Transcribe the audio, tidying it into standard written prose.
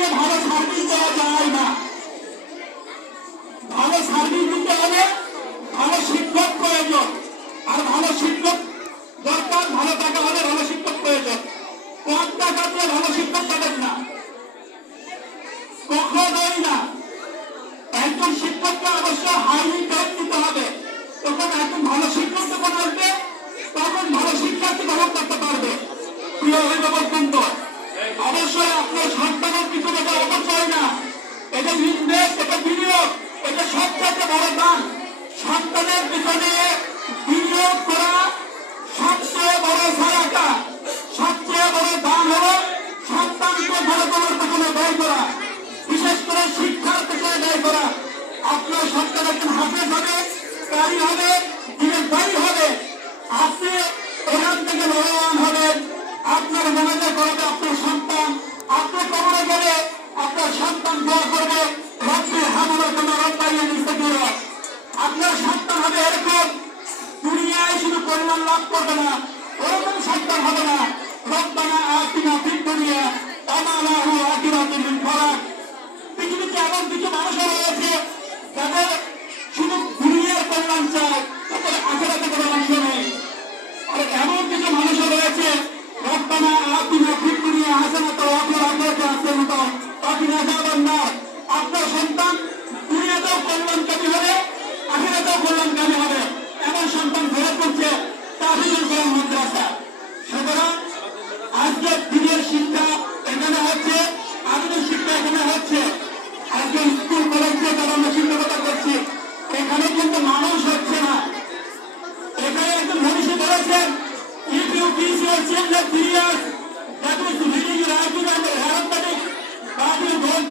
দিয়ে ভালো সার্ভিস দেওয়া যায় না। ভালো সার্ভিস দিতে হলে ভালো শিক্ষক প্রয়োজন, আর ভালো শিক্ষক দরকার, ভালো টাকা হলে ভালো শিক্ষক প্রয়োজন। কম টাকা দিয়ে ভালো শিক্ষক পাবেন না, কখনোই না। একজন শিক্ষককে অবশ্য হাইলি পেড দিতে হবে, তখন একজন ভালো শিক্ষক যখন আসবে তখন ভালো শিক্ষার্থী গ্রহণ করতে পারবে। প্রিয় অভিভাবকবৃন্দ, অবশ্যই আপনার সন্তানের পিছনে এটা অপচয় না, এটা ইনভেস্ট, এটা বিনিয়োগ, এটা সবচেয়ে বড় দান। সন্তানের পিছনে বিনিয়োগ করা সবচেয়ে বড় সারাটা, সবচেয়ে বড় দান হলো সন্তানকে ভালো করার পেছনে ব্যয় করা, বিশেষ করে শিক্ষার পেছনে ব্যয় করা। আপনার সন্তান একজন হাফেজ হবে, কারি হবে, দিনদারি হবে, আপনি এখান থেকে লাভবান হবেন। আপনার মনে করবে আপনার সন্তান, আপনি কবরে গেলে আপনার সন্তান দোয়া করবে, রব্বি হামলা তোমার রব্বাইয়া নিস্তাগীরা। আপনার সন্তান হবে এরকম, দুনিয়ায় শুধু কল্যাণ লাভ করবে না, ওরকম সন্তান হবে না। রব্বানা আতিনা ফিদ দুনিয়া ওয়া মা লাহু আখিরাতুন মিন খালাক। পৃথিবীতে এমন কিছু মানুষ রয়েছে যাদের শুধু দুনিয়ার কল্যাণ চায়, তাদের আখিরাতে কোনো অংশ নেই। আর এমন কিছু মানুষ রয়েছে রব্বানা আতিনা ফিদ দুনিয়া হাসানাতাও ওয়া ফিল আখিরাতি হাসানাতাও ওয়া কিনা আযাবান নার।